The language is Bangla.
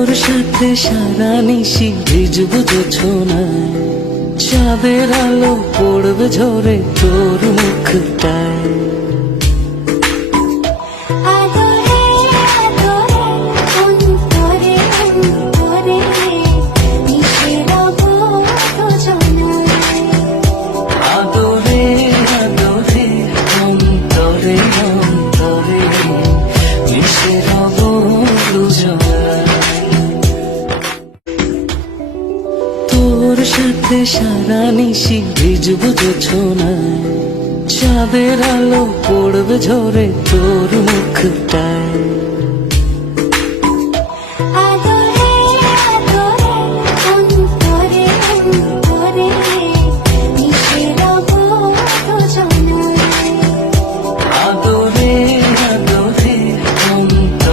তোর সাথে সারা নিশি ভিজবো জোছনায়, চাঁদের আলো পড়বে ঝরে তোর মুখটায়। তোর সাথে সারা নিশি ভিজবো জোছনায়, চাঁদের আলো পড়বে ঝরে তোর মুখটায়।